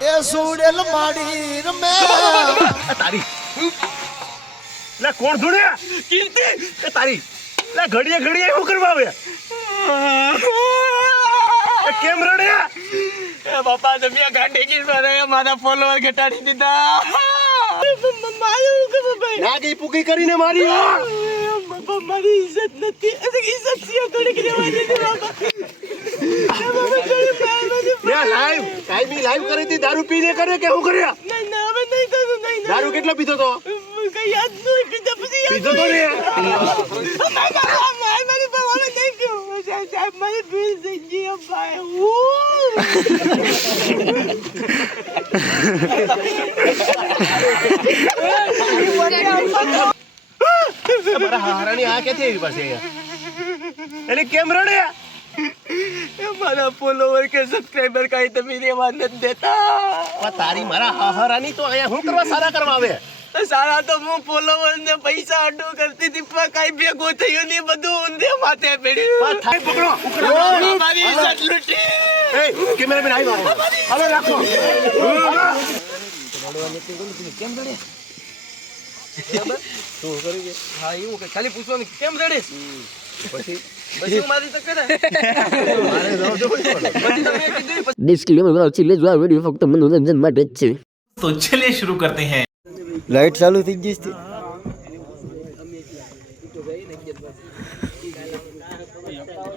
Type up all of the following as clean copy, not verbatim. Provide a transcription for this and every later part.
એ સુડેલ માડી રમે તારી લે કોણ ધૂણ્યા કીર્તિ એ તારી લે ઘડીએ ઘડીએ શું કરવા આવે એ કેમ રડ્યા એ બાપા તમે ગાંડી કી મારે મારા ફોલોવર ઘટાડી દીધા મારું કે ભાઈ નાગી પૂકી કરીને મારી બાપા મારી ઇજ્જત નથી ઇજ્જત સિયા ઘડી કે દેવાની છે બાપા લાઈવ ટાઈમી લાઈવ કરી હતી દારૂ પીને કરે કે હું કર્યા ના હવે નહીં કરું નહીં દારૂ કેટલો પીધો તો કઈ યાદ નહીં પીધો પછી પીધો તો ને મારી બાબા નહીં પીવું સાહેબ મારી ભીલ થઈ ગઈ ભાઈ મારા હારાની આ કે થઈ પાસે એટલે કેમ રડ્યા મારા ફોલોવર કે સબસ્ક્રાઇબર કાઈ તમે રેવા નથી દેતા તારી મારા હારાની તો અહીંયા શું કરવા સારા કરવા આવે સારા તો હું ફોલોવર ને પૈસા અડો કરતી હતી પણ કાઈ ભેગો થયો નહીં બધું ઊંધે માથે પડ્યું થાય પકડો મારી ઇજ્જત લૂટી એ કેમેરામેન આવ્યો હાલો રાખો કેમ રડે તો કરી હા એવું કે ખાલી પૂછવાનું કેમ રડે પછી મારી તો કરે મારે જાવ જો પછી તમે કીધું ડિસ્ક્લેમર ચીલે જો આ વિડિયો ફક્ત મનોરંજન માટે જ છે तो चलिए शुरू करते हैं। લાઈટ ચાલુ થઈ ગઈ છે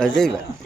અજયભાઈ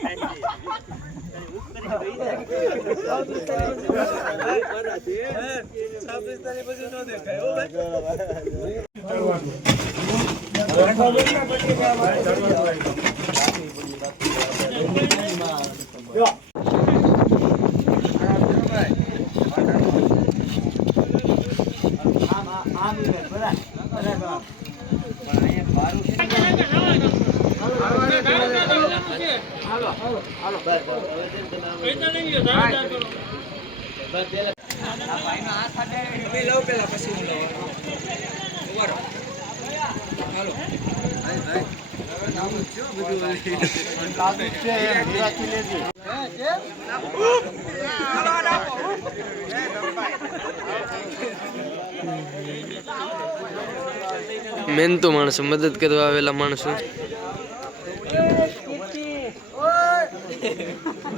મહેનતુ માણસો મદદ કરવા આવેલા માણસો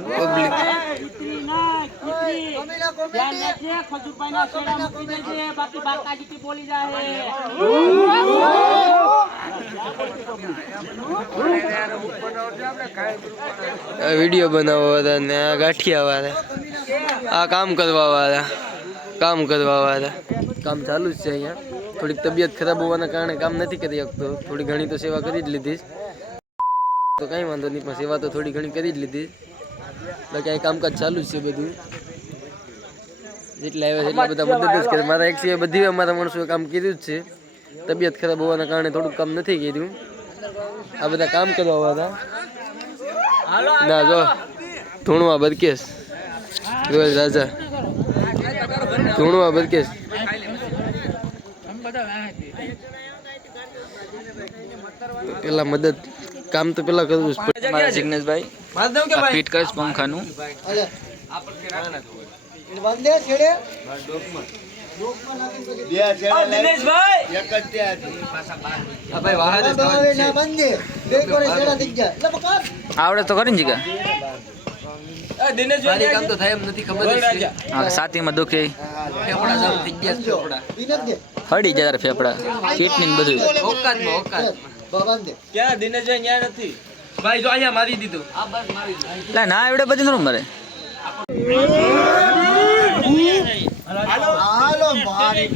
પબ્લિક વિડીયો બનાવવા વાળા ને આ ગાંઠિયા વાળા આ કામ કરવા વાળા કામ ચાલુ જ છે અહીંયા થોડીક તબિયત ખરાબ હોવાના કારણે કામ નથી કરી શકતો થોડી ઘણી તો સેવા કરી જ લીધી તો કઈ વાંધો નહીં પણ સેવા તો થોડી ઘણી કરી જ લીધી બાકી અહીં કામકાજ ચાલુ જ છે બધું જેટલા આવ્યા છે એટલા બધા મદદ જ કરે મારા એક સિવાય બધી અમારા માણસોએ કામ કર્યું જ છે તબિયત ખરાબ હોવાના કારણે થોડુંક કામ નથી કર્યું આ બધા કામ કરવા વાળા ના જો ધૂણવા બરકેશ રોયલ રાજા ધૂણવા બરકેશ પેલા મદદ કામ તો પેલા કરવું જ પડે મારા જિગ્નેશભાઈ ફિટ કરીશ પંખાનું આવડે તો કરીને જીગા કામ તો થાય એમ નથી ખબર સાથીમાં દુખે ફેફડા જામ થઈ ગયા હળી જાય ફેફડા કિડની બધું ક્યાં દિનેશભાઈ ન્યા નથી ભાઈ જો અહીંયા મારી દીધું ના એવડે બધું નું મરે હાલો મારી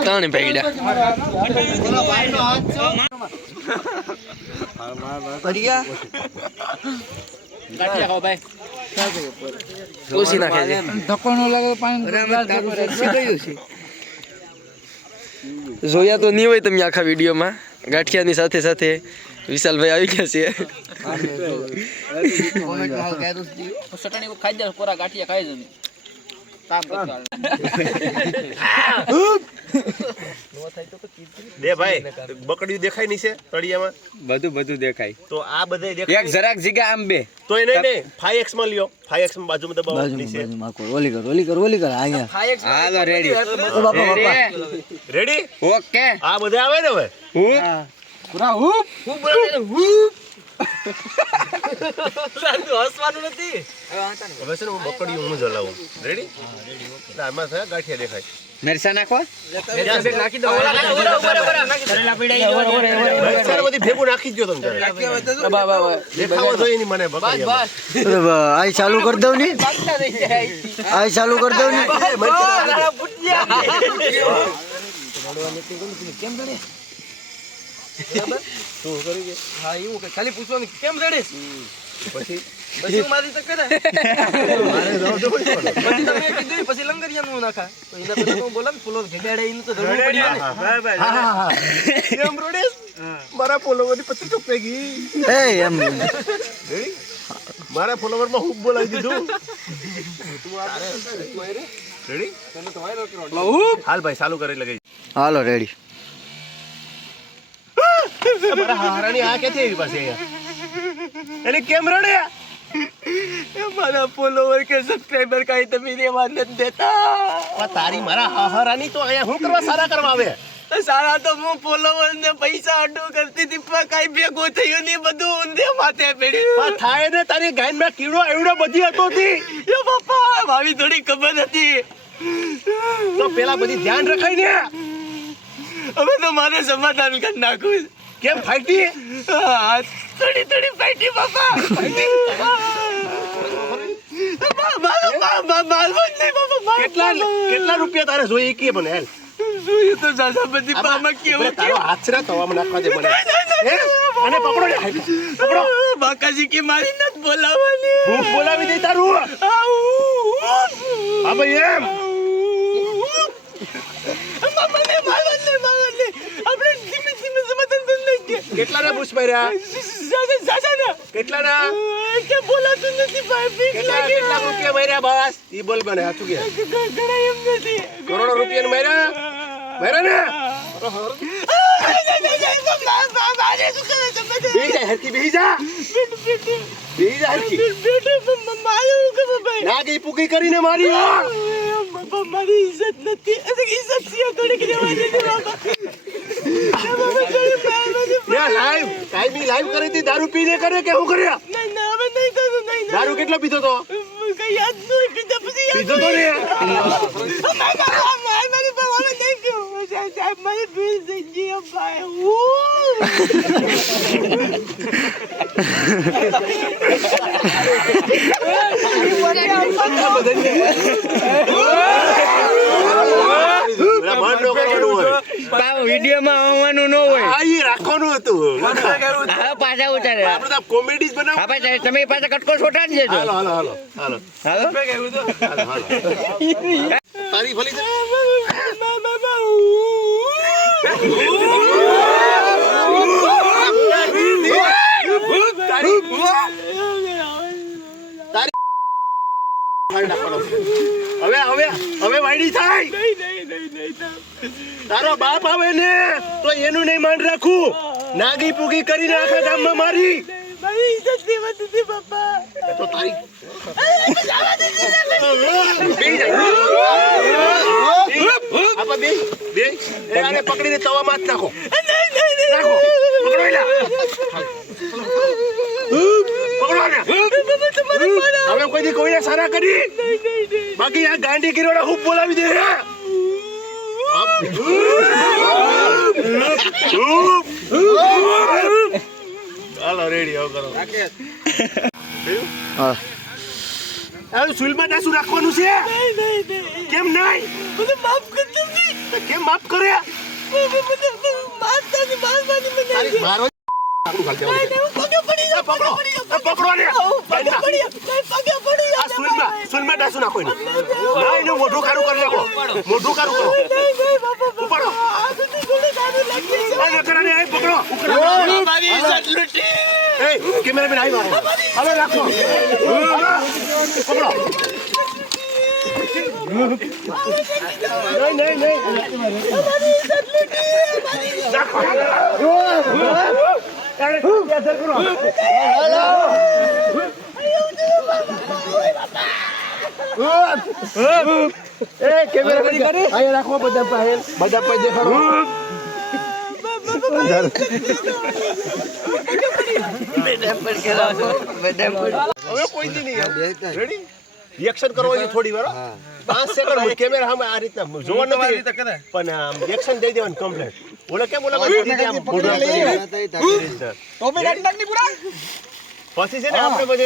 ત્રણ પૈડા ઓછી નાખે છે જોયા તો નહીં હોય તમે આખા વિડીયોમાં ગાંઠિયાની સાથે સાથે વિશાલભાઈ આવી ગયા છે ચટણી ખાઈ દે કોરા ગાંઠિયા ખાઈ જમે દે ભાઈ બકડી દેખાય નહીં છે તળિયામાં બધું દેખાય તો આ બધે દેખાય એક જરાક જીગા આમ બે તોય નહીં 5x માં લ્યો 5x માં બાજુમાં દબાવો નીચે ઓલી કર અહીંયા હાલો રેડી રેડી ઓકે આ બધે આવે ને હવે હું પૂરા હુપ હું બોલે હું હસવાનું નથી હવે છે ને હું બકડી હું જ હલાવું રેડી એટલે આમાં થયા ગાંઠિયા દેખાય મરસા નાખવા નાખી દો મરચાં બધી ભેગું નાખી દો તમે દેખાવો જોઈએ નહીં મને બકડી આઈ ચાલુ કરી દઉં ની આઈ ચાલુ કરી દઉં ની હા એવું કે ખાલી પૂછવાનું કેમ રેડી પછી પછી મારી તો કરે મારે જાવ જો પછી તમે કીધું પછી લંગરિયાનું નાખા તો એના પછી હું બોલા ફૂલો ઘેડાડે એનું તો ધરવું પડી ને એમ રોડેશ મારા ફોલોવરની 25 રૂપિયા ગઈ એ એમ રેડી મારા ફોલોવરમાં હું બોલાવી દીધું રેડી હાલ ભાઈ ચાલુ કરી લગાઈ હાલો રેડી મારા હારાની આ ક્યાંથી આવી પાસે અહીંયા એને કેમ રડે મારા ફોલોવર કે સબસ્ક્રાઇબર કાઈ તમે રેવા નથી દેતા તારી મારા હારાની તો અહીંયા હું કરવા સારા કરવા આવે સારા તો હું ફોલોવર ને પૈસા અડો કરતી હતી પણ કઈ ભેગું થયું નહીં બધું ઊંધે માથે પડ્યું થાય ને તારી ગાયનમાં કીડો એવડો બધી હતો તી એ બાપા ભાવી થોડી ખબર હતી તો પેલા બધી ધ્યાન રખાય ને હવે તો મારે સમાધાન કરી નાખું કેમ ફાઈટી થોડી ફાઈટી બાપા કેટલા રૂપિયા તારે જોઈએ કે મને હેલ જોયું તો સાસા બધી પામાં કેવું તારો હાથ છે તવામાં નાખવા દે મને અને પકડો ને પકડો બાકાજી કે મારી નથી બોલાવવાની હું બોલાવી દઈ તારું હા ભાઈ એમ આપણે ધીમે સમાધાન કરી લઈએ કેટલા ના પૂછ માર્યા કેટલા ના કે બોલાતું નથી ભાઈ કેટલા રૂપિયા માર્યા બસ ઈ બોલ મને હાચું કે ઘણા એમ નથી કરોડો રૂપિયા માર્યા ને બેહી જા હરકી બેહી જા હરકી ના ગઈ પૂકી કરીને મારી મારી ઇજ્જત નથી ઇજ્જત સિયા થોડી કે દેવાની બાબા લાઈવ ટાઈમી લાઈવ કરી હતી દારૂ પીને કરે કે હું કર્યા નહીં હવે નહીં કરું નહીં દારૂ કેટલો પીધો તો કઈ યાદ નહીં પીધા પછી પીધો તો ને મારી બાબા નહીં કહ્યું સાહેબ મારી ભીલ થઈ ગઈ ભાઈ વિડીયો માં આવવાનું ન હોય રાખવાનું હતું પાછા ઉતારે આપણે કોમેડીઝ બનાવ તમે પાછા કટકો છોટાડી દેજો હાલો હાલો તારી ભલી છે હવે વાયડી થાય તારો બાપ આવે ને તો એનું નહીં માન રાખું નાગી પૂગી કરીને આખા ગામમાં મારી મારી ઇજ્જત દેવાતી હતી બાપા તો તારી પકડીને તવામાં જ નાખો નાખો પકડો એલા પકડો ને હવે કોઈ દી કોઈને સારા કરી બાકી આ ગાંડી કિરોડા ખૂબ બોલાવી દે હાલો રેડી આવ કરો હા સુલમાં ડાસુ રાખવાનું છે કેમ નહીં મને માફ કરી દો કેમ માફ કરે મારો પકડો ને સુલમાં ડાસુ નાખો નહીં મોઢું કારું કરી નાખો મોઢું કારું કરો ઉપાડો પકડો મારી ઇજ્જત લૂટી કેમેરામેન આવી મારો હવે રાખો પકડો અહીંયા રાખો બધા પાસે દેખાડો હવે કોઈ દી નહીં રેડી રિએક્શન કરવો છે થોડી વાર 5 સેકન્ડ કેમેરા સામે આ રીતના જોવા નથી પણ રિએક્શન દઈ દેવાનું કમ્પ્લીટ ઓલે કેમ ઓલા દીદી આમ ફોટો પછી છે ને આપણે બધે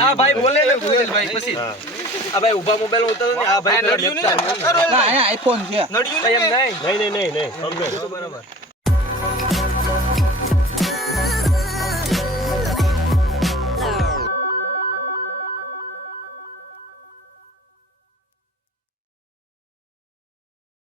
આ ભાઈ બોલે ને ભાઈ પછી આ ભાઈ ઊભા મોબાઈલ ઉતારો ને આ ભાઈ નડ્યું નહીં આઈફોન છે નડ્યું નહીં એમ નહીં નહીં કમ્પ્લીટ બરાબર